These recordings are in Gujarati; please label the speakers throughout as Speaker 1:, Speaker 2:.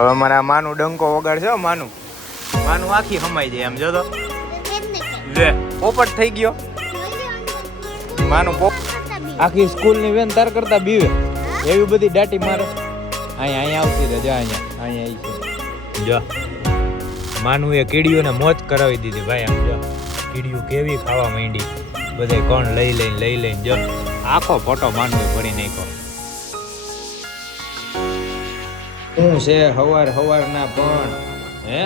Speaker 1: હવે મારા માનું ડંકો વગાડશે માનું. માનું આખી સમાઈ જાય એમ, જો તો. લે, પોપટ થઈ ગયો. માનું પોપ આખી સ્કૂલની વેન તાર કરતા બીવે. એવી બધી દાટી મારે. અહીંયા અહીંયા આવતી રહે, જો, અહીંયા અહીંયા આવી છે. જો. માનું એ કીડીઓને મોત કરાવી દીધી, ભાઈ, આમ જો. કીડીઓ કેવી ખાવા માંડી. બધે કોણ લઈ લઈને લઈ લઈને, જો. આખો ફોટો માનવો ભરી નાખ્યો. શું છે હવાર હવારના પણ? હે?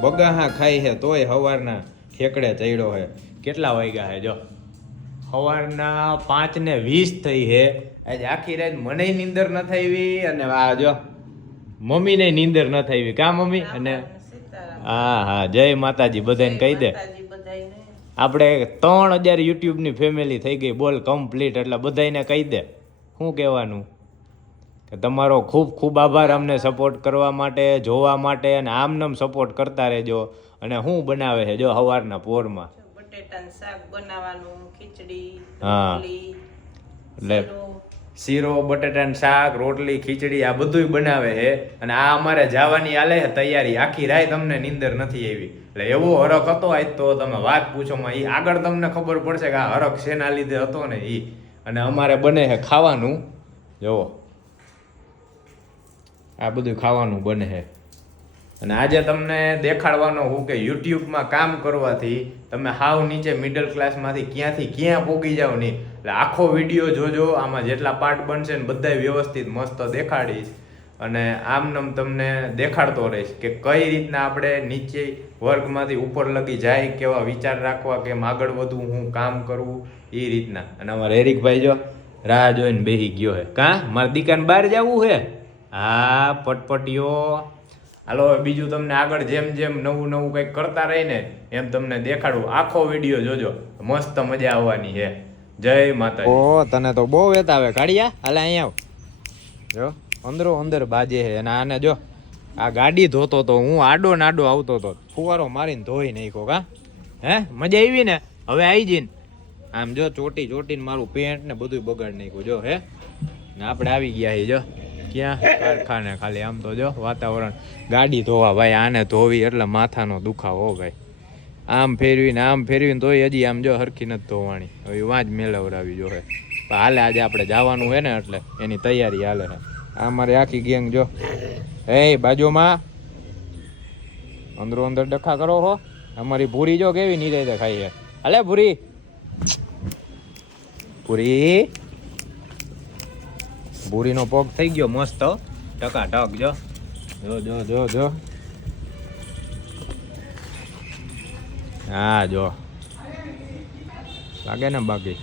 Speaker 1: બગાહા ખાઈ હે તોય હવારના ઠેકડે ચડ્યો હે કેટલા વાગ્યા હે જો? સવારના પાંચ ને વીસ થઈ હે આજે આખી રાત મને નીંદર ન થઈ અને આ જો મમ્મીને નીંદર ન થઈ કા મમ્મી? અને હા હા જય માતાજી બધાને કહી દે. આપણે ત્રણ હજાર યુટ્યુબની ફેમિલી થઈ ગઈ. બોલ કમ્પ્લીટ એટલે બધાને કહી દે. શું કહેવાનું? તમારો ખૂબ ખૂબ આભાર અમને સપોર્ટ કરવા માટે જોવા માટે અને આમનામ સપોર્ટ કરતા રહેજો અને શું બનાવે છે જો સવારના પોરમાં.
Speaker 2: બટેટાનું શાક બનાવવાનું ખીચડી
Speaker 1: હા. એટલે
Speaker 2: શીરો.
Speaker 1: બટેટાનું શાક રોટલી ખીચડી આ બધુંય બનાવે છે અને આ અમારે જવાની આલે છે તૈયારી આખી રાત અમને નીંદર નથી આવી. એટલે એવો હરખ હતો આજ તો તમે વાત પૂછોમાં એ આગળ તમને ખબર પડશે કે આ હરખ શેના લીધે હતો ને એ અને અમારે બને છે ખાવાનું. જોવો આ બધું ખાવાનું બને છે અને આજે તમને દેખાડવાનો હું કે યુટ્યુબમાં કામ કરવાથી તમે હાવ નીચે મિડલ ક્લાસમાંથી ક્યાંથી ક્યાં પોગી જાઓ નહીં એટલે આખો વીડિયો જોજો, આમાં જેટલા પાર્ટ બનશે ને બધા વ્યવસ્થિત મસ્ત દેખાડીશ. અને આમનામ તમને દેખાડતો રહીશ કે કઈ રીતના આપણે નીચે વર્ગમાંથી ઉપર લગી જાય, કેવા વિચાર રાખવા, કેમ આગળ વધવું, હું કામ કરવું એ રીતના. અને અમારે એરિકભાઈ જો રાહ જોઈને બેહી ગયો હે. કાં? મારી દીકાને બહાર જવું હે? હા પટપટીઓ. હાલો બીજું તમને આગળ જેમ જેમ નવું નવું કંઈક કરતા રહીને એમ તમને દેખાડું. આખો વીડિયો જોજો. મસ્ત મજા આવવાની છે. જય માતા ઓ તને તો બહુ વેત આવે. કાઢિયા હાલે અહીંયા આવ. જો અંદરો અંદર બાજે છે. અને આને જો આ ગાડી ધોતો તો હું આડો નાડો આવતો તો ફુવારો મારીને ધોઈ નાખ્યો કા? હે? મજા આવી ને? હવે આવી જઈને. આમ જો ચોટી ચોટીને મારું પેન્ટ ને બધું બગાડ નાખ્યું. જો હે? ને આપણે આવી ગયા છીએ જો. ક્યાં? કારખાને ખાલી આમ તો જો, વાતાવરણ. ગાડી ધોવા ભાઈ, આને ધોવી એટલે માથાનો દુખાવો ભાઈ. આમ ફેરવીને આમ ફેરવીને તોય હજી આમ જો હરખી નથી ધોવાણી હવે વાંચ મેળવરાવી જો હે. હાલે આજે આપણે જવાનું છે ને એટલે એની તૈયારી હાલે હે. આ મારી આખી ગેંગ જો. એ બાજુમાં. અંદરો અંદર ડખા કરો હો. અમારી ભૂરી જો કેવી નીરે ખાઈ હે. હાલે ભૂરી. ભૂરી. ભૂરીનો પોગ થઈ ગયો મસ્ત. ટકા ટક જો જો જો જો. હા, જો. લાગે ને બાકી?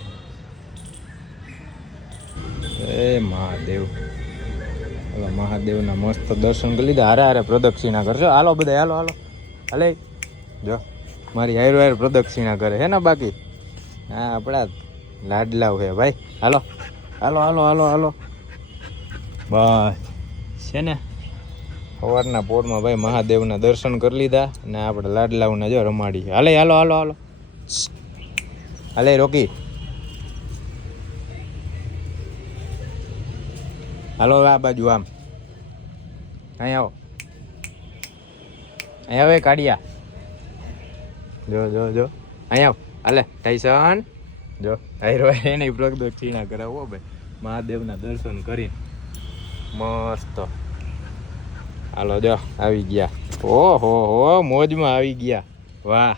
Speaker 1: એ મહાદેવ. હાલો, મહાદેવના મસ્ત દર્શન કરી લીધા. હારે હારે પ્રદક્ષિણા કરજો હાલો બધા હાલો હાલો. હાલે. જો, મારી હારો હાર પ્રદક્ષિણા કરે. હે ને બાકી? હા, આપણા લાડલા હે ભાઈ. હાલો. હાલો હાલો હાલો હાલો. બસ. છે ને? સવારના પોરમાં ભાઈ મહાદેવના દર્શન કરી લીધા અને આપણે લાડલાવને જો રમાડી હાલે હાલો હાલો હાલો. હાલે રોકી. હાલો આ બાજુ આમ. અહીં આવો. અહીં આવે કાઢિયા જો જો જો. અહીં આવ. હાલે ટાઈસન જો આયરો એને પ્રદક્ષિણા કરાવો ભાઈ. મહાદેવના દર્શન કરીને. મસ્ત. હાલો, જો, આવી ગયા. ઓહો, હો, મોજમાં આવી ગયા. વાહ.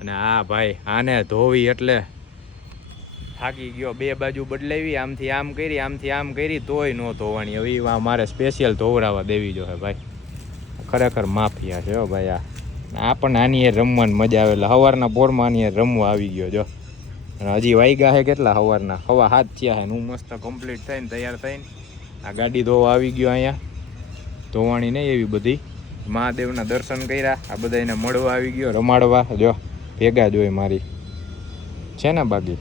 Speaker 1: અને આ ભાઈ, આને ધોવી એટલે થાકી ગયો. બે બાજુ બદલાવી, આમથી આમ કરી, આમથી આમ કરી, તોય ન ધોવાની. હવે ઈ મારે સ્પેશિયલ ધોવરાવા દેવી જો હે ભાઈ. ખરેખર માફિયા છે હો ભાઈ આ. આપણને આની એ રમવાની મજા આવે. એટલે સવારના પોરમાં આની રમવા આવી ગયો જો. અને હજી વાગ્યા છે કેટલા સવારના? હવા હાથ થયા છે હું મસ્ત કમ્પ્લીટ થઈને તૈયાર થઈને આ ગાડી ધોવા આવી ગયો અહીંયા. ધોવાણી નહીં એવી બધી. મહાદેવના દર્શન કર્યા, આ બધા એને મળવા આવી ગયો, રમાડવા. જો, ભેગા જ હોય મારી. છે ને બાકી?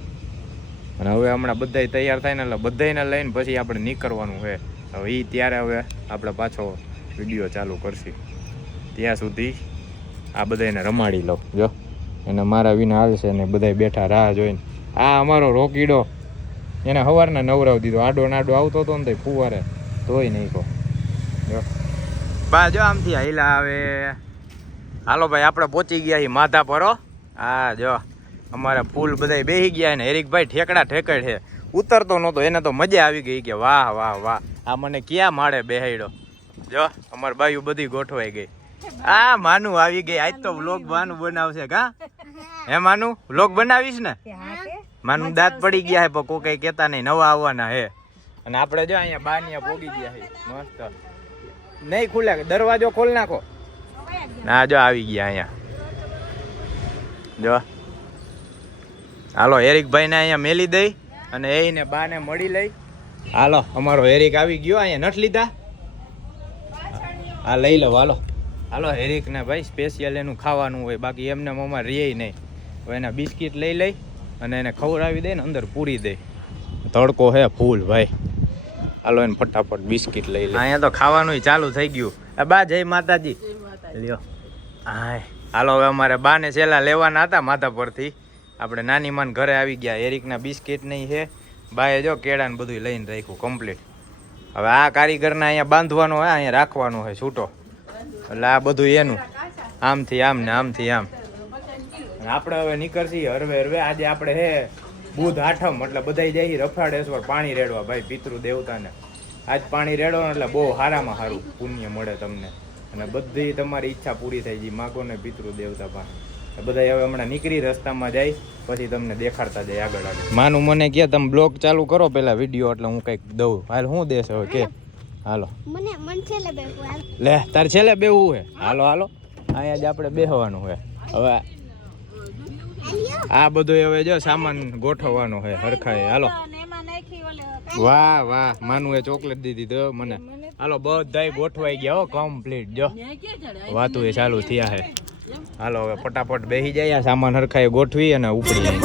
Speaker 1: અને હવે હમણાં બધા તૈયાર થાય ને એટલે બધાને લઈને પછી આપણે નીકળવાનું છે. હવે એ ત્યારે હવે આપણે પાછો વીડિયો ચાલુ કરશી. ત્યાં સુધી આ બધાને રમાડી લઉં. જો અને મારા વિના હાલશે ને બધા બેઠા રાહ જોઈને. આ અમારો રોકીડો. એને સવારના નવરાવ દીધો. આડો નાડો આવતો હતો ને તો ફુવારે ધોઈ નહીં જો. બા, જો આમથી હાઈલા આવે. હાલો ભાઈ, આપણે પહોંચી ગયા છીએ માધા પરો હા, જો. અમારા ફૂલ બધા બેસી ગયા ને. હેરિકભાઈ ઠેકડા ઠેકડ છે. ઉતરતો નહોતો. એને તો મજા આવી ગઈ કે વાહ વાહ વાહ. આ મને ક્યાં માળે બેહાડ્યો જો, અમાર બાયું બધી ગોઠવાઈ ગઈ. આ માનું આવી ગઈ. આજ તો વ્લોગ માનું બનાવશે કા? હે, માનું? વ્લોગ બનાવીશ ને? માનું દાંત પડી ગયા હે પણ કોઈ કઈ કેતા નહીં નવા આવવાના હે. અને આપણે જો અહીંયા બાનિયા ભોગી ગયા હે. મસ્ત. નહીં ખુલે દરવાજો ખોલ નાખો. ના જો આવી ગયા અહીંયા. જો. હાલો હેરિકભાઈ ને અહીંયા મેલી દઈ અને એને બાને મળી લઈ. હાલો અમારો હેરિક આવી ગયો અહીંયા નથી લીધા. હા લઈ લો હાલો. હાલો હેરિક ને ભાઈ સ્પેશિયલ એનું ખાવાનું હોય બાકી એમને મમ્મા રે નહીં. હવે એના બિસ્કિટ લઈ લઈ. અને એને ખવડાવી દે ને અંદર પૂરી દે. તડકો હે ફૂલ ભાઈ. હાલો એને ફટાફટ બિસ્કિટ લઈ લે. અહીંયા તો ખાવાનું ચાલુ થઈ ગયું. બા જય માતાજી. લ્યો. હાય. હાલો હવે અમારે બાને છેલ્લા લેવાના હતા માથા પરથી આપણે નાની માન ઘરે આવી ગયા. એરિકના બિસ્કિટ નહીં છે બાએ જો કેળાને બધું લઈને રાખ્યું કમ્પ્લીટ હવે આ કારીગરને અહીંયા બાંધવાનો હોય અહીંયા રાખવાનો હોય છૂટો. એટલે આ બધું એનું. આમથી આમ ને આમથી આમ. આપણે હવે નીકળશી હરવે હરવે. આજે આપણે હે બુધ આઠમ એટલે બધાય જાય રફાડેશ્વર પાણી રેડવા. ભાઈ પિતૃ દેવતાને. આજ પાણી રેડો એટલે બહુ સારામાં સારું પુણ્ય મળે તમને. અને બધી તમારી ઈચ્છા પૂરી થઈ ગઈ માગો ને પિતૃ દેવતા પાસે બધા હવે હમણાં નીકળી રસ્તામાં જાય પછી તમને દેખાડતા જાય આગળ આગળ. માનું મને કે તમે બ્લોગ ચાલુ કરો પેલા વીડિયો એટલે હું કંઈક દઉં. હાલ હું દેશ હવે? કે? હાલો.
Speaker 3: મને લે બેવું
Speaker 1: લે તાર છેલ્લે બેવું હે? હાલો હાલો. અહીંયા જ આપણે બેહવાનું હે. હવે આ બધો હવે જો સામાન ગોઠવવાનો હે હરખાએ. હાલો. વાહ વાહ. માનું એ ચોકલેટ દીધી તો મને. હાલો, બધાય ગોઠવાઈ ગયા હો કમ્પ્લીટ જો, વાતું એ ચાલુ થયા છે. હાલો, હવે ફટાફટ બેસી જાય સામાન હરખાએ ગોઠવી અને ઉપડી જાય.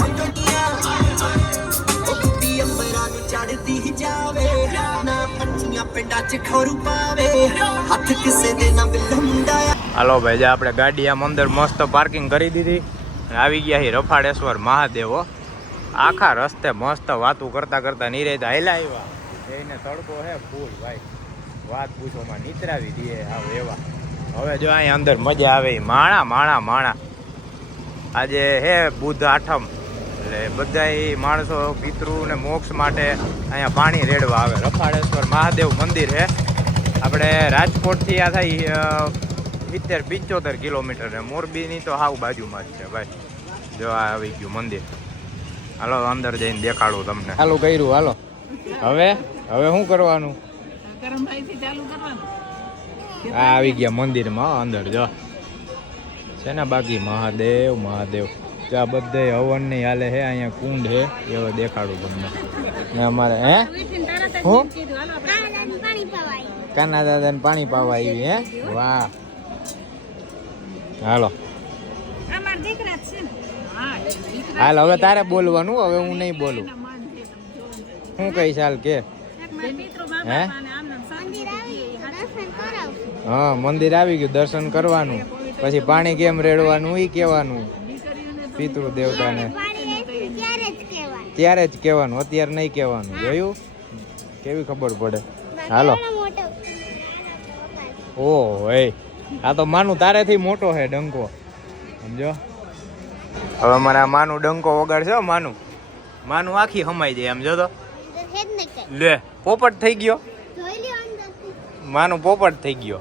Speaker 1: હાલો, ભાઈ, જા, આપણે ગાડી આમ અંદર મસ્ત પાર્કિંગ કરી દીધી. આવી ગયા છે રફાડેશ્વર મહાદેવો. આખા રસ્તે મસ્ત વાતું કરતા કરતા નીરે હેલા આવ્યા. એને તડકો હે ફૂલ, ભાઈ. વાત પૂછોમાં નીતરાવી દે આવ એવા. હવે જો અહીંયા અંદર મજા આવે માણા માણા માણા. આજે હે બુદ્ધ આઠમ. એટલે બધા માણસો પિતૃ ને મોક્ષ માટે અહીંયા પાણી રેડવા આવે. રફાડેશ્વર મહાદેવ મંદિર હે. આપણે રાજકોટથી આ થાય સિત્તેર પિચોતેર કિલોમીટર ને મોરબીની તો હાવ બાજુમાં જ છે ભાઈ. જો આ આવી ગયું મંદિર. હાલો અંદર જઈને દેખાડું તમને. હાલો કર્યું હાલો. હવે? હવે શું કરવાનું? આ આવી ગયા મંદિરમાં અંદર જો. છે ને બાકી? મહાદેવ મહાદેવ. ત્યાં બધે હવનની હાલે છે અહીંયા કુંડ છે એવો દેખાડું તમને. ને અમારે હે? હું? કાના દાદાને પાણી પાવા આવી હે? વાહ. હાલો. હાલ હવે તારે બોલવાનું હવે હું નહીં બોલું. હું કહીશ હાલ કે?
Speaker 2: મિત્રો
Speaker 1: હે? હા મંદિર આવી ગયું દર્શન કરવાનું. પછી પાણી કેમ રેડવાનું એ કહેવાનું. પિતૃ દેવતાને.
Speaker 3: ત્યારે જ કહેવાનું.
Speaker 1: ત્યારે જ કહેવાનું અત્યારે નહીં કહેવાનું. જોયું? કેવી ખબર પડે. હાલો. ઓ એ આ તો માનું તારેથી મોટો છે ડંકો. સમજો? હવે મારા માનું ડંકો વગાડશે માનું. માનું આખી હમાઈ જાય સમજો તો. લે, પોપટ થઈ ગયો. માનું પોપટ થઈ ગયો.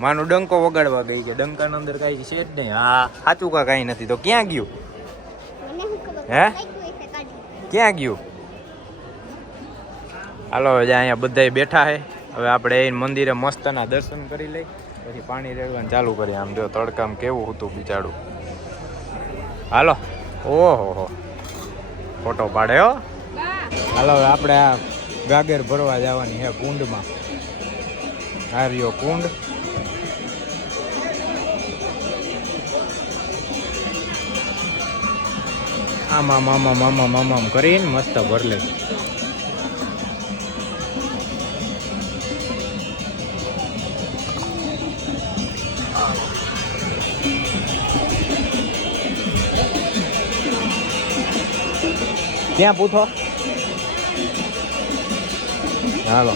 Speaker 1: માનું ડંકો વગાડવા ગઈ કે ડંકાના અંદર કાંઈ છે જ નહીં. હા, સાચું કા કાંઈ નથી. તો ક્યાં ગયું? હે? ક્યાં ગયું? હાલો, હવે અહીંયા બધા બેઠા છે. હવે આપણે એ મંદિરે મસ્તના દર્શન કરી લઈ. પછી પાણી રેડવાનું ચાલુ કરીએ. આમ જો તડકામ કેવું હતું બિચારું. હાલો. ઓહો હો. ફોટો પાડે હો. હાલો, હવે આપણે આ ગાગેર ભરવા જવાની હે કુંડમાં. આ રહ્યો કુંડ. આમાં મામા મામા મામા કરીને મસ્ત ભરલે ક્યાં પૂછો. હાલો.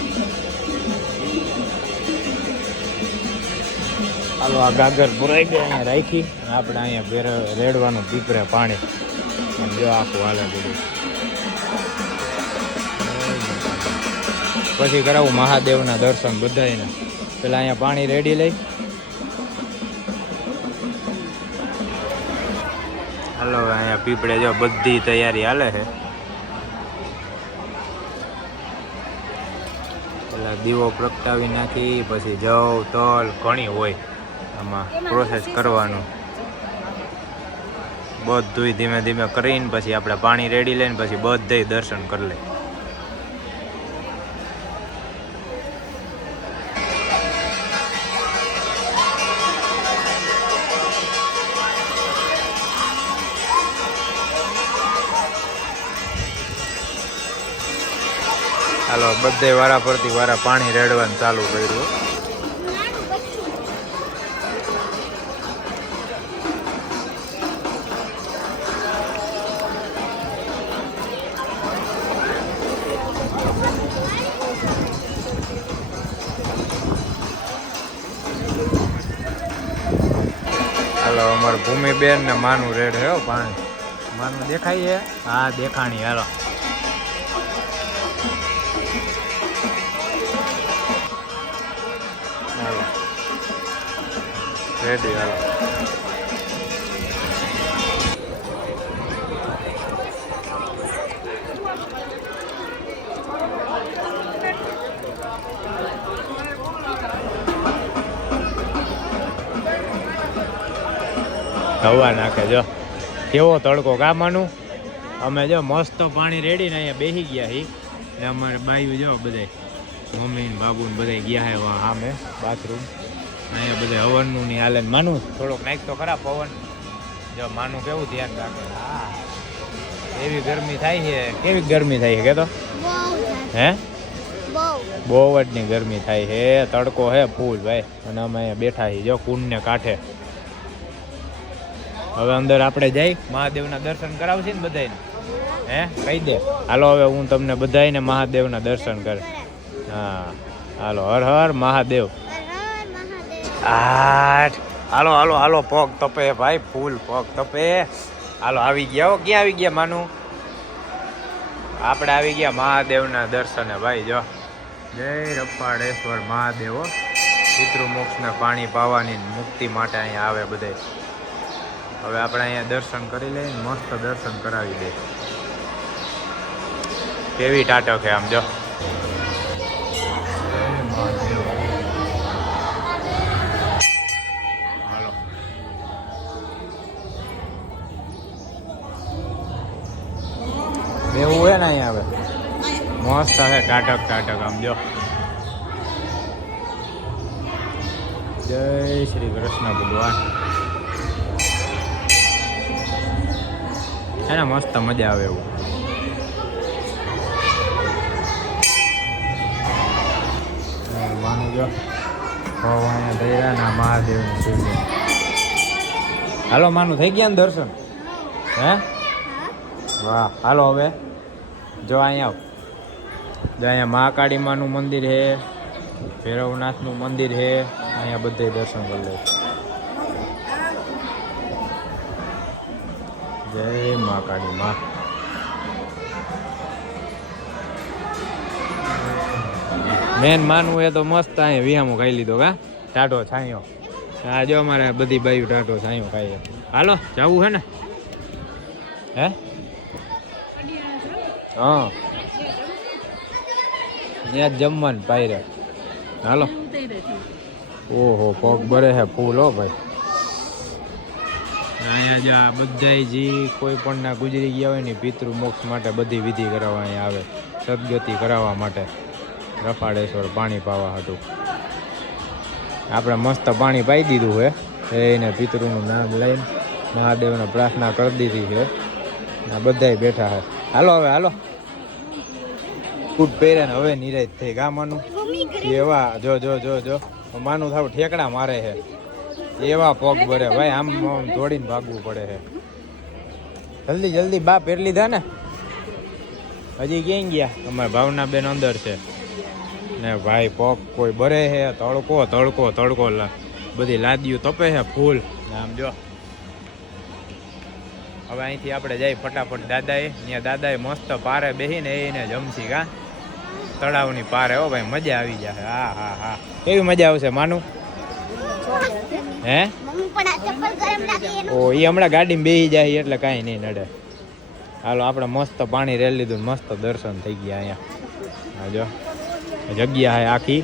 Speaker 1: હાલો, આ ગાગર પુરાઈ ગયા અહીંયા રાખી. આપણે અહીંયા ભેર, રેડવાનું પીપરે પાણી. જો આખું હાલે બધું. પછી કરાવું મહાદેવના દર્શન બધાને પેલા અહીંયા પાણી રેડી લઈ. હાલો, અહીંયા પીપળે જો બધી તૈયારી હાલે છે. દીવો પ્રગટાવી નાખી પછી જવ તલ ઘણી હોય આમાં પ્રોસેસ કરવાનું. બધુંય ધીમે ધીમે કરીને પછી આપણે પાણી રેડી લઈને પછી બધે દર્શન કરી લઈએ. હાલો બધે વારા ફરતી વારા પાણી રેડવાનું ચાલુ કર્યું. હાલો અમારે ભૂમિબેન ને માનું રેડ હે પાણી. માનું દેખાય છે? હા દેખાણી હાલો. રેડી હાલો. હવા નાખે, જો. કેવો તડકો કા, માનું? અમે જો મસ્ત પાણી રેડીને અહીંયા બેસી ગયા હી. ને અમારે બાયું જો બધાય, મમ્મી ને બાબુ ને બધા ગયા હે સામે બાથરૂમ અહીંયા બધા હવનનું ની હાલે ને માનું. થોડોક નાખ તો ખરા પવન. જો માનું કેવું ધ્યાન રાખે? હા. એવી ગરમી થાય છે? કેવી ગરમી થાય છે કે તો હે?
Speaker 3: બહુ.
Speaker 1: જ ની ગરમી થાય છે. તડકો હે ફૂલ ભાઈ. અને અમે અહીંયા બેઠા છીએ જો કુંડને કાંઠે. હવે અંદર આપણે જઈ મહાદેવના દર્શન કરાવશે ને બધાને હે? કહી દે. હાલો હવે હું તમને બધાને મહાદેવના દર્શન કર. હા. હાલો હર હર મહાદેવ. આઠ. હાલો હાલો હાલો, પગ તપે ભાઈ, ફૂલ પગ તપે. હાલો, આવી ગયા હો. ક્યાં આવી ગયા, માનું? આપણે આવી ગયા મહાદેવના દર્શને, ભાઈ, જો. જય રપાડેશ્વર મહાદેવ. પિતૃમોક્ષને પાણી પાવાની મુક્તિ માટે અહીંયા આવે બધે. હવે આપણે અહીંયા દર્શન કરી લઈએ મસ્ત દર્શન કરાવી દે કેવી ટાટક છે આમ, જો. બેવું હોય ને અહીંયા હવે મસ્ત છે ટાટક ટાટક આમ જો. જય શ્રી કૃષ્ણ ભગવાન. છે ને મસ્ત મજા આવે એવું. હા, માનું જો. ભાવ અહીંયા દૈરા ના મહાદેવની શિવલિંગ હાલો માનું થઈ ગયા ને દર્શન? હે? વાહ. હાલો હવે. જો અહીંયા. જો અહીંયા મહાકાળી માનું મંદિર છે, ભૈરવનાથનું મંદિર છે, અહીંયા બધે દર્શન કરી લે. જય મહાકાળી મા મેન માનવું એ તો મસ્ત અહીંયા વિહામો ખાઈ લીધો કા? ટાટો છાંયો. આ જો અમારે બધી બાયું ટાટો છાંયો ખાઈએ હાલો, જવું છે ને? હે? હા. ત્યાં જમવાનું પાયરે. હાલો. ઓહો, પગ બરે હે ફૂલ હો ભાઈ. અહીંયા જ આ બધાય જે કોઈ પણ ના ગુજરી ગયા હોય ને પિતૃ મોક્ષ માટે બધી વિધિ કરાવવા અહીંયા આવે. સદગતિ કરાવવા માટે. રફાડેશ્વર પાણી પાવા હતું આપણે મસ્ત પાણી પાઈ દીધું છે એને પિતૃનું નામ લઈને મહાદેવને પ્રાર્થના કરી દીધી છે આ બધાય બેઠા છે હાલો, હવે હાલો. કૂટ પહેર્યા હવે નિરાશ થઈ ગામાનું. એવા, જો જો જો જો. માનું થાવ ઠેકડા મારે છે. એવા પગ ભરે. ભાઈ, આમ આમ દોડીને ભાગવું પડે છે. જલ્દી જલ્દી બા પહેર લીધા ને. હજી ક્યાં ગયા? અમારા ભાવના બેન અંદર છે. ને ભાઈ, પગ કોઈ બરે છે. તડકો તડકો તડકો બધી લાદીઓ તપે છે, ફૂલ. આમ જો. હવે અહીંથી આપણે જઈ ફટાફટ દાદાએ. ત્યાં દાદાએ મસ્ત પારે બેસીને એને જમશી કા. તળાવની પારે હો ભાઈ મજા આવી જાય હા હા હા. કેવી મજા આવશે માનું? હે? ઓ એ હમણાં ગાડીમાં બેસી જાય એટલે કાંઈ નહીં નડે. હાલો આપણે મસ્ત પાણી રેલી લીધું મસ્ત દર્શન થઈ ગયા અહીંયા. હા જો જગ્યા હે આખી.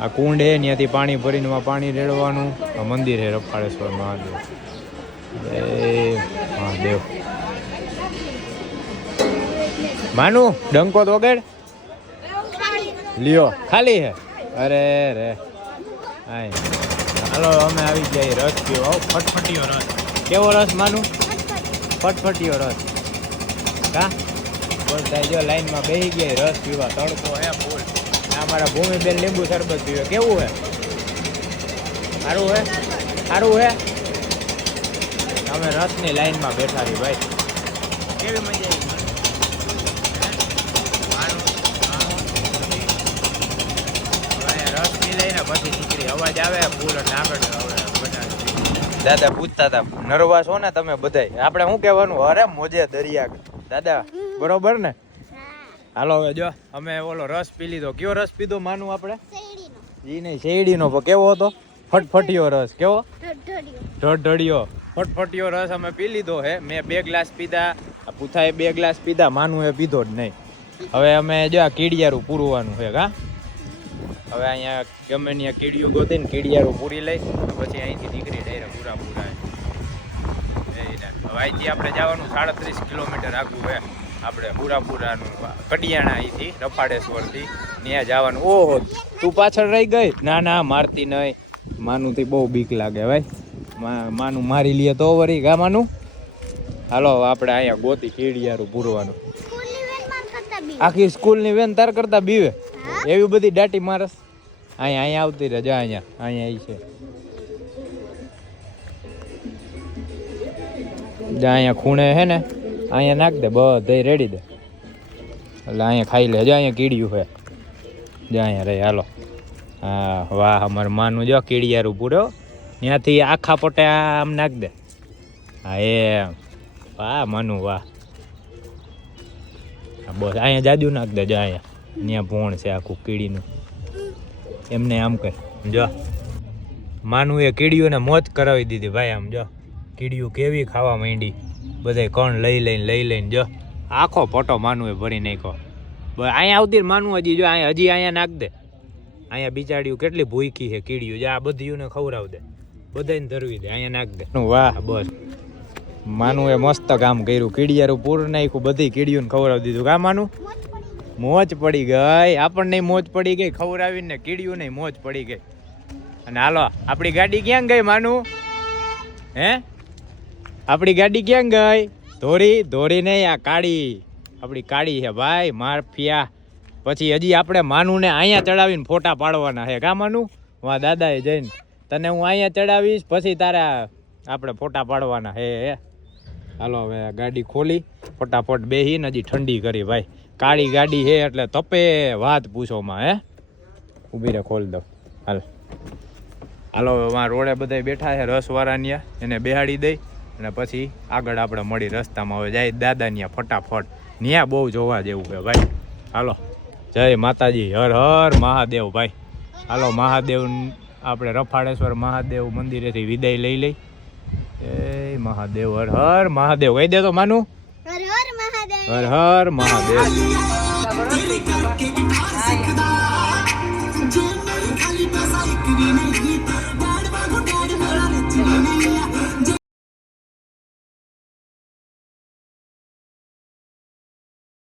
Speaker 1: આ કુંડ હે ત્યાંથી પાણી ભરીને પાણી રેડવાનું. મંદિર હે રફાળેશ્વર મહાદેવ. જય મહાદેવ. માનું ડંકો તો વગેડ. લ્યો ખાલી હે. અરે રે. હાય હાલો અમે આવી જઈએ રસ પીવો ફટફટીયો રસ કેવો રસ માનું? ફટફટીયો રસ કા? થાય જો લાઈનમાં બેસી ગયા રસ પીવા. તડકો હે ફૂલ. અમારા ભૂમિબેન લીંબુ શરબત પીવે. કેવું હે? સારું હે? સારું હે? અમે રસની લાઈનમાં બેઠા છીએ ભાઈ. કેવી મજા આવી? રસ પી લઈને પછી નીકળી અવાજ આવે ફૂલ અને આપણે હવે બધા દાદા પૂછતા હતા નરવા છો ને તમે બધાય? આપણે શું કહેવાનું? અરે મોજે દરિયા. દાદા બરોબર ને? હાલો હવે જો અમે ઓલો રસ પી લીધો. કયો રસ પીધો માનું આપણે? ઈ નહીં શેરડીનો. કેવો હતો? ફટફટીયો રસ, કેવો? ઢળઢળિયો ફટફટીયો રસ અમે પી લીધો હે મેં બે ગ્લાસ પીધા પૂથાએ બે ગ્લાસ પીધા માનું એ પીધો જ નહીં હવે અમે જો આ કીડિયારું પૂરવાનું છે કા હવે અહીંયા ગમે ત્યાં કીડિયું ગોતીને કીડિયારું પૂરી લઈ પછી અહીંથી નીકળી ડાયરેક્ટ પૂરા પૂરા હવે અહીંથી આપણે જવાનું સાડત્રીસ કિલોમીટર આગું છે આપણે પૂરાપુરાનું કડિયાણા અહીંથી રફાડેશ્વરથી ત્યાં જવાનું ઓહો તું પાછળ રહી ગઈ ના ના મારતી નહીં માનુંથી બહુ બીક લાગે ભાઈ. માનું મારી લે તો વરી ગા માનું? હાલો આપણે અહીંયા ગોતી કીડિયારું પૂરવાનું આખી સ્કૂલની વેન તાર કરતા બીવે? એવી બધી દાટી મારસ? અહીંયા અહીંયા આવતી રહે જા અહીંયા અહીંયા આવી છે. જા અહીંયા ખૂણે હે ને અહીંયા નાખ દે બધે રેડી દે. એટલે અહીંયા ખાઈ લે જા અહીંયા કીડિયું છે જા અહીંયા રે હાલો. હા, વાહ, અમાર માનું જો કીડિયારું પૂરો ત્યાંથી આખા પોટે આમ નાખ દે. હા એમ. વાહ, માનું, વાહ. બસ, અહીંયા જાદુ નાખ દે જો અહીંયા. ત્યાં ભૂણ છે આખું કીડીનું. એમને આમ કર. જો. માનું એ કીડીઓને મોત કરાવી દીધી, ભાઈ, આમ જો. કીડીઓ કેવી ખાવા માંડી. બધાય કણ લઈ લઈને લઈ લઈને, જો. આખો ફોટો માનું એ ભરી નાખ્યો. અહીંયા આવતી માનું હજી, જો, અહીંયા, હજી અહીંયા નાખ દે. અહીંયા બિચાડ્યું કેટલી ભૂખી છે કીડીઓ આ બધું ને ખવડાવ દે. બધાને ધરવી દે અહીંયા નાખ દે. વાહ. બસ. માનું એ મસ્ત કામ કર્યું. કીડિયારું પૂર નાખ્યું બધી કીડીઓને ખવડાવી દીધું. કા માનું? મોજ પડી ગઈ. આપણને મોજ પડી ગઈ. ખવડાવીને નહીં મોજ પડી ગઈ. અને હાલો આપણી ગાડી ક્યાં ગઈ માનું? હે? આપણી ગાડી ક્યાં ગઈ? ધોરી ધોરી નહીં આ કાળી. આપણી કાળી છે ભાઈ મારફિયા. પછી હજી આપણે માનુને અહીંયા ચડાવીને ફોટા પાડવાના છે. કા માનું? વાં દાદાએ જઈને તને હું અહીંયા ચડાવીશ, પછી તારા આપણે ફોટા પાડવાના હે હે? હાલો હવે ગાડી ખોલી, ફટાફટ બેહીને હજી ઠંડી કરી, ભાઈ. કાળી ગાડી હે એટલે તપે વાત પૂછોમાં હે? ઊભી રે, ખોલી દો હાલ. હાલો વાં રોડે બધા બેઠા છે રસવાળાનિયા એને બેહાડી દઈ અને પછી આગળ આપણે મળી રસ્તામાં હવે જાય દાદાનિયા ફટાફટ. ન્યા બહુ જોવા જેવું છે, ભાઈ. હાલો. જય માતાજી હર હર મહાદેવ ભાઈ. હાલો મહાદેવ આપણે રફાળેશ્વર મહાદેવ મંદિરેથી વિદાય લઈ લઈ. એ મહાદેવ હર હર મહાદેવ. કહી દે તો માનું?
Speaker 3: હર હર મહાદેવ.
Speaker 1: હર હર મહાદેવ.